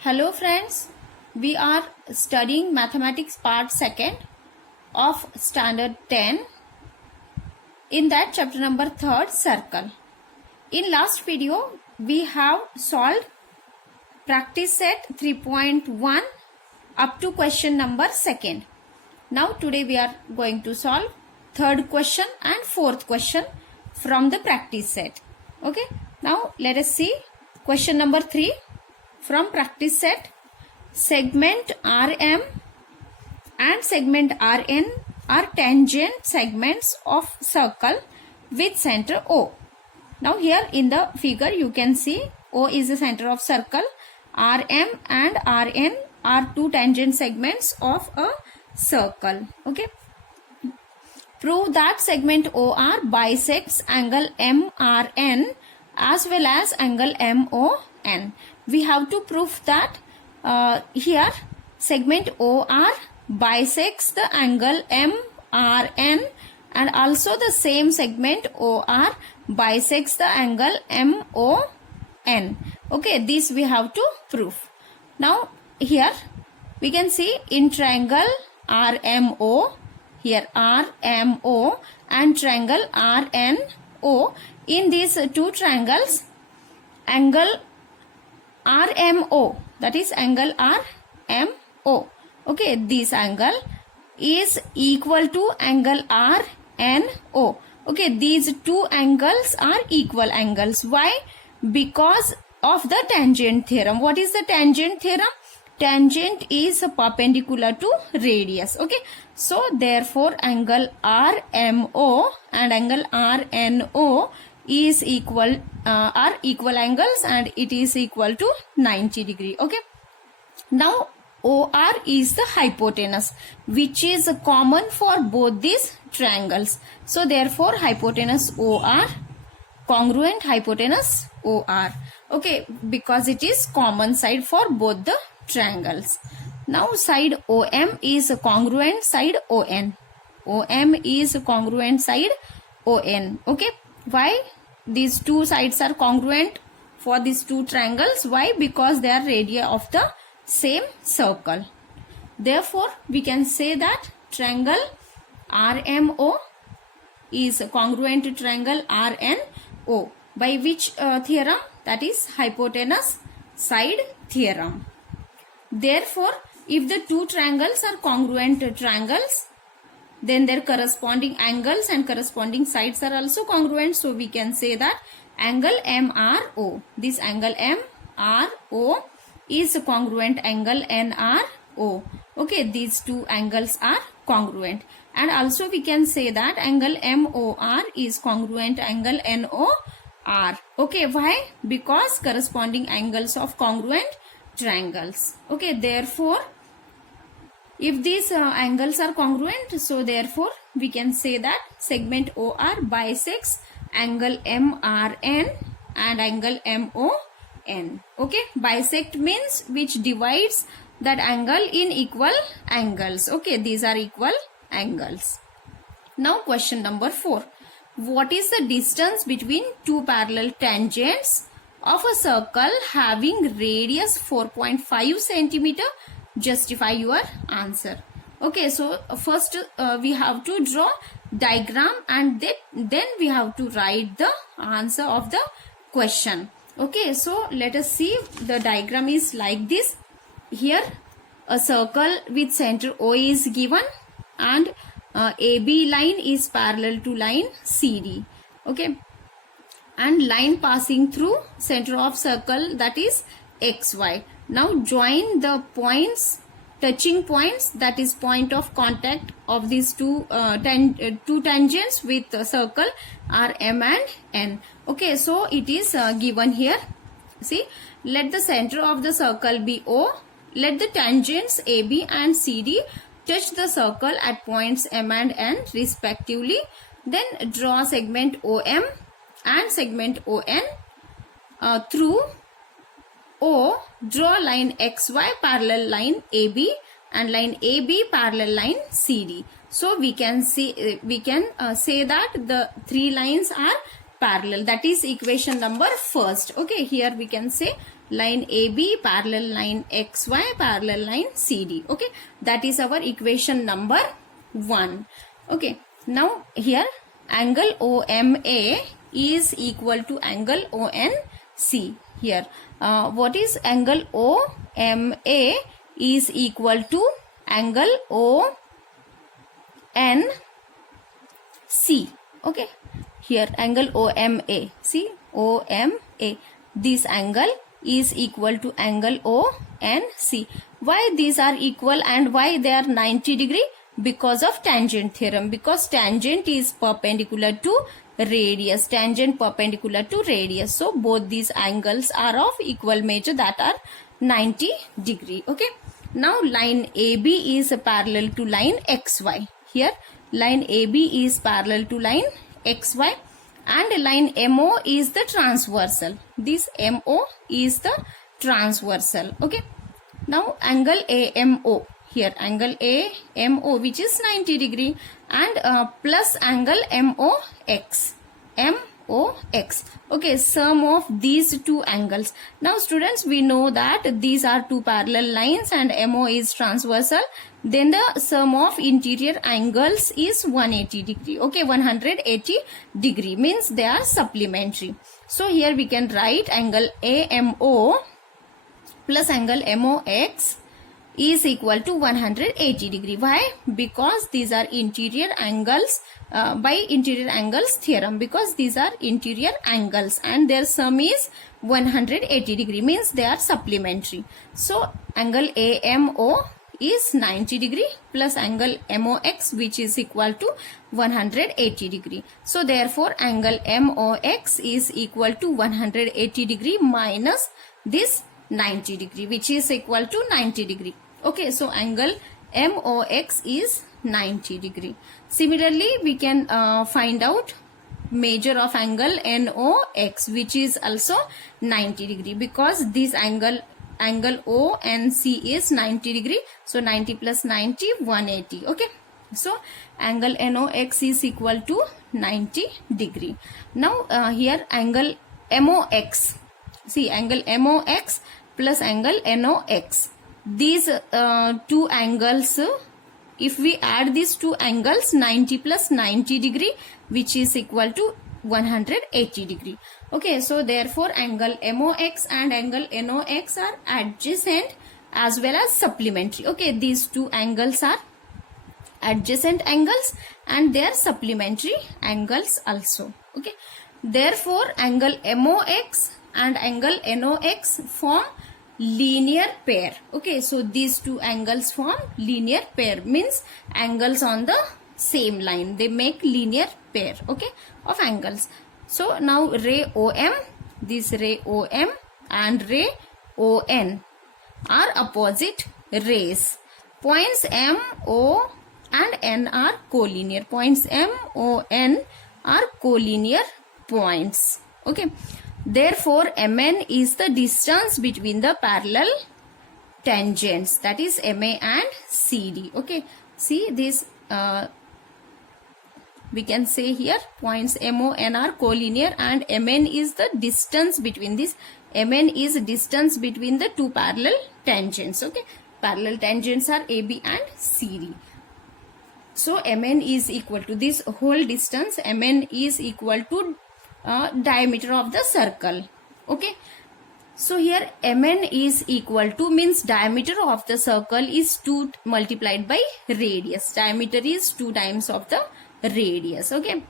Hello friends, we are studying mathematics part 2nd of standard 10. In that chapter number 3rd, circle. In last video we have solved practice set 3.1 up to question number 2nd. Now today we are going to solve 3rd question and 4th question from the practice set. Okay, now let us see question number 3 from practice set. Segment RM and segment RN are tangent segments of circle with center O. Now here in the figure you can see O is the center of circle, RM and RN are two tangent segments of a circle. Okay. Prove that segment OR bisects angle MRN as well as angle MON. We have to prove that here segment OR bisects the angle MRN and also the same segment OR bisects the angle MON. Okay, this we have to prove. Now here we can see in triangle RMO, here RMO and triangle RNO, in these two triangles angle RMO, that is angle RMO, okay, this angle is equal to angle RNO. Okay, these two angles are equal angles. Why? Because of the tangent theorem. What is the tangent theorem? Tangent is perpendicular to radius. Okay, so therefore angle RMO and angle RNO is equal, are equal angles and it is equal to 90 degree. Okay, now OR is the hypotenuse which is common for both these triangles. So therefore hypotenuse OR, congruent hypotenuse OR. Okay, because it is common side for both the triangles. Now side OM is congruent side ON. OM is congruent side ON. Okay, why? These two sides are congruent for these two triangles. Why? Because they are radii of the same circle. Therefore, we can say that triangle RMO is congruent to triangle RNO. By which theorem? That is hypotenuse side theorem. Therefore, if the two triangles are congruent triangles, then their corresponding angles and corresponding sides are also congruent. So we can say that angle MRO, this angle MRO is congruent angle NRO. Okay, these two angles are congruent. And also we can say that angle MOR is congruent angle NOR. Okay, why? Because corresponding angles of congruent triangles. Okay, therefore if these angles are congruent, so therefore we can say that segment OR bisects angle MRN and angle MON. Okay, bisect means which divides that angle in equal angles. Okay, these are equal angles. Now question number 4. What is the distance between two parallel tangents of a circle having radius 4.5 centimeter? Justify your answer. Okay, so first we have to draw diagram and then we have to write the answer of the question. Okay, so let us see. The diagram is like this. Here a circle with center O is given and AB line is parallel to line CD. Okay, and line passing through center of circle, that is XY. Now join the points, touching points, that is point of contact of these two tangents with the circle RM and N. Okay, so it is given here. See, let the center of the circle be O. Let the tangents AB and CD touch the circle at points M and N respectively. Then draw segment OM and segment ON through O. Draw line XY parallel line AB and line AB parallel line CD. So we can see, say that the three lines are parallel. That is equation number first. Okay, here we can say line AB parallel line XY parallel line CD. Okay, that is our equation number 1. Okay, now here angle OMA is equal to angle ONC. Here what is angle OMA is equal to angle ONC. Okay, here angle OMA, see OMA, this angle is equal to angle ONC. Why these are equal and why they are 90 degree? Because of tangent theorem, because tangent is perpendicular to radius, tangent perpendicular to radius. So both these angles are of equal measure, that are 90 degree. Okay, now line AB is parallel to line XY. Here line AB is parallel to line XY and line MO is the transversal. This MO is the transversal. Okay, now angle AMO, here angle AMO which is 90 degree and plus angle MOX. Okay, sum of these two angles. Now students, we know that these are two parallel lines and MO is transversal. Then the sum of interior angles is 180 degree. Okay, 180 degree means they are supplementary. So here we can write angle AMO plus angle MOX is equal to 180 degree. Why? Because these are interior angles by interior angles theorem, because these are interior angles and their sum is 180 degree, means they are supplementary. So angle AMO is 90 degree plus angle MOX which is equal to 180 degree. So therefore angle MOX is equal to 180 degree minus this 90 degree which is equal to 90 degree. Okay, so angle MOX is 90 degree. Similarly, we can find out measure of angle NOX which is also 90 degree, because this angle ONC is 90 degree. So 90 plus 90, 180. Okay, so angle NOX is equal to 90 degree. Now here angle MOX, see angle MOX plus angle NOX. These two angles, if we add these two angles, 90 plus 90 degree which is equal to 180 degree. Okay, so therefore angle MOX and angle NOX are adjacent as well as supplementary. Okay, these two angles are adjacent angles and they are supplementary angles also. Okay, therefore angle MOX and angle NOX form linear pair. Okay, so these two angles form linear pair, means angles on the same line, they make linear pair, okay, of angles. So now ray OM, this ray OM and ray ON are opposite rays. Points M, O and N are collinear. Points M, O, N are collinear points. Okay, therefore MN is the distance between the parallel tangents, that is MA and CD. Okay, see this we can say here points MO, N are collinear and MN is the distance between this. MN is distance between the two parallel tangents. Okay, parallel tangents are AB and CD. So MN is equal to this whole distance. MN is equal to diameter of the circle. Okay, so here MN is equal to, means diameter of the circle is 2 multiplied by radius. Diameter is 2 times of the radius. Okay,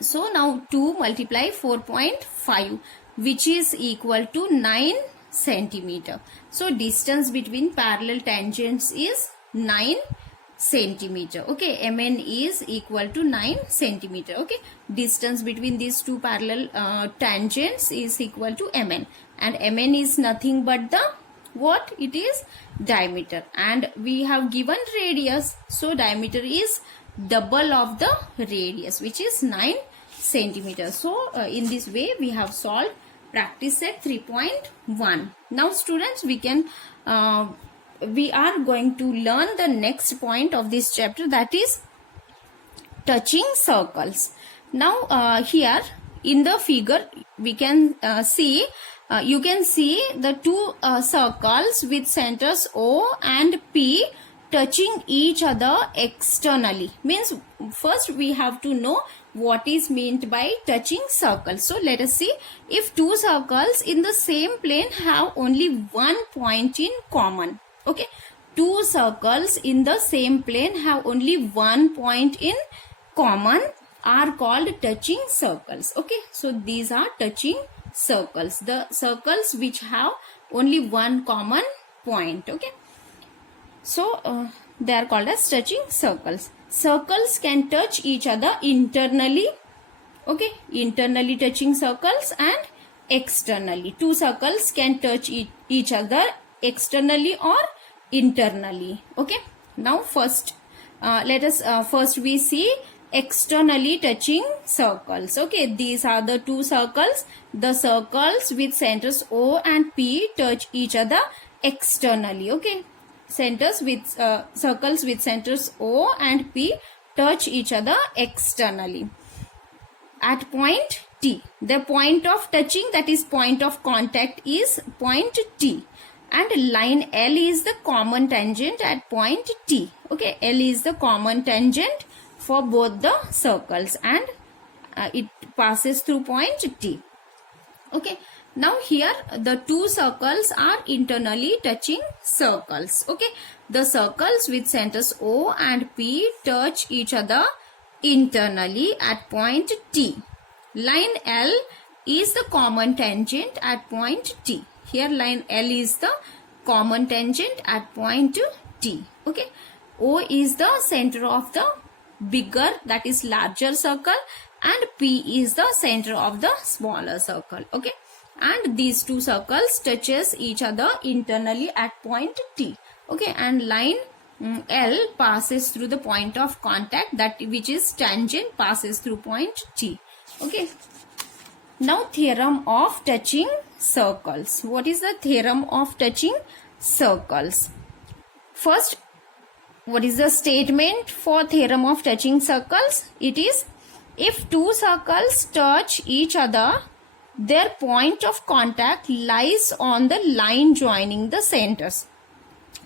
so now 2 multiply 4.5 which is equal to 9 centimeter. So distance between parallel tangents is 9 centimeter. Okay, MN is equal to 9 centimeter. Okay, distance between these two parallel tangents is equal to MN, and MN is nothing but the what? It is diameter, and we have given radius, so diameter is double of the radius which is 9 centimeters. So in this way we have solved practice set 3.1. Now students, we are going to learn the next point of this chapter, that is touching circles. Now here in the figure we can see you can see the two circles with centers O and P touching each other externally. Means first we have to know what is meant by touching circles. So let us see, if two circles in the same plane have only one point in common. Okay, two circles in the same plane have only one point in common are called touching circles. Okay, so these are touching circles, the circles which have only one common point. Okay, so they are called as touching circles. Circles can touch each other internally. Okay, internally touching circles and externally. Two circles can touch each other externally or internally. Okay, now first let us first we see externally touching circles. Okay, these are the two circles. The circles with centers O and P touch each other externally. Okay, centers with circles with centers O and P touch each other externally at point T. The point of touching, that is point of contact, is point T, and line L is the common tangent at point T. Okay, L is the common tangent for both the circles, and it passes through point T. Okay, now here the two circles are internally touching circles. Okay, the circles with centers O and P touch each other internally at point T. Line L is the common tangent at point T. Here line L is the common tangent at point T. Okay, O is the center of the bigger, that is larger circle, and P is the center of the smaller circle. Okay, and these two circles touches each other internally at point T. Okay, and line L passes through the point of contact, that which is tangent, passes through point T. Okay, now theorem of touching circles. What is the theorem of touching circles? First, what is the statement for theorem of touching circles? It is, if two circles touch each other, their point of contact lies on the line joining the centers.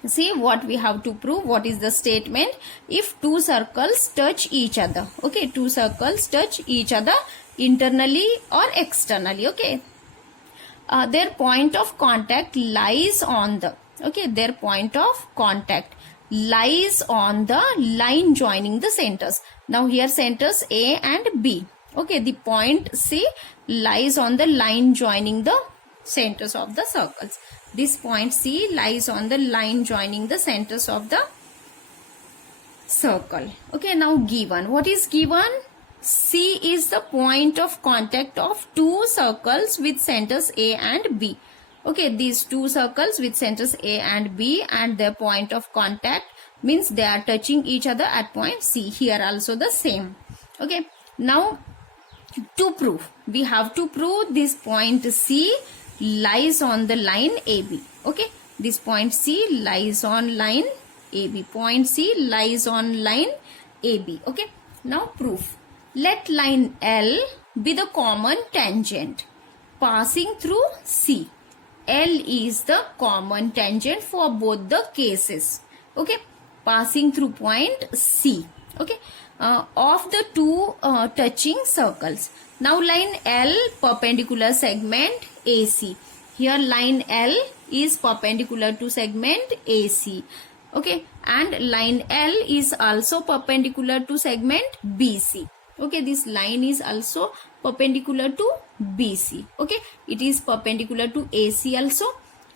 See what we have to prove. What is the statement? If two circles touch each other. Okay, two circles touch each other internally or externally. Okay, their point of contact lies on the, okay, their point of contact lies on the line joining the centers. Now here centers A and B. Okay, the point C lies on the line joining the centers of the circles. This point C lies on the line joining the centers of the circle. Okay, now given. What is given? C is the point of contact of two circles with centers A and B. Okay, these two circles with centers A and B, and their point of contact means they are touching each other at point C. Here also the same. Okay, now to prove, we have to prove this point C lies on the line AB. Okay, this point C lies on line AB. Point C lies on line AB. Okay, now proof. Let line L be the common tangent passing through C. L is the common tangent for both the cases. Okay, passing through point C. Okay, of the two touching circles. Now line L perpendicular segment AC. Here line L is perpendicular to segment AC. Okay, and line L is also perpendicular to segment BC. Okay, this line is also perpendicular to BC. Okay, it is perpendicular to AC also,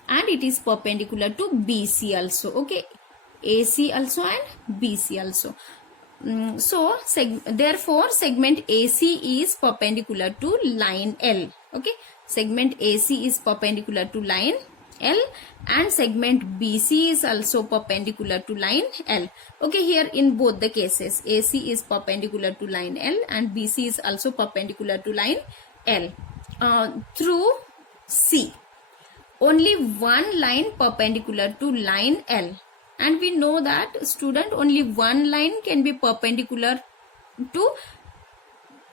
and it is perpendicular to BC also. Okay, AC also and BC also. So therefore segment AC is perpendicular to line L. Okay, segment AC is perpendicular to line L, and segment BC is also perpendicular to line L. Okay, here in both the cases AC is perpendicular to line L and BC is also perpendicular to line L. Through C, only one line perpendicular to line L, and we know that student, only one line can be perpendicular to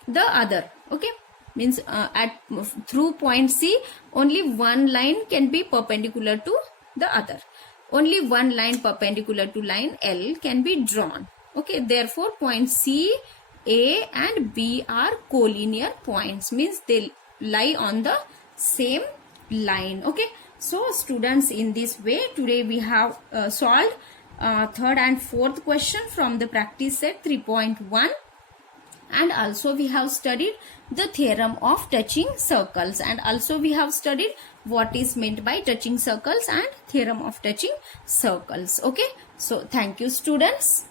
the other. Okay, means through point C only one line can be perpendicular to the other. Only one line perpendicular to line L can be drawn. Okay, therefore point C, A and B are collinear points, means they lie on the same line. Okay, so students, in this way today we have solved third and fourth question from the practice set 3.1, and also we have studied the theorem of touching circles, and also we have studied what is meant by touching circles and theorem of touching circles. Okay, so thank you students.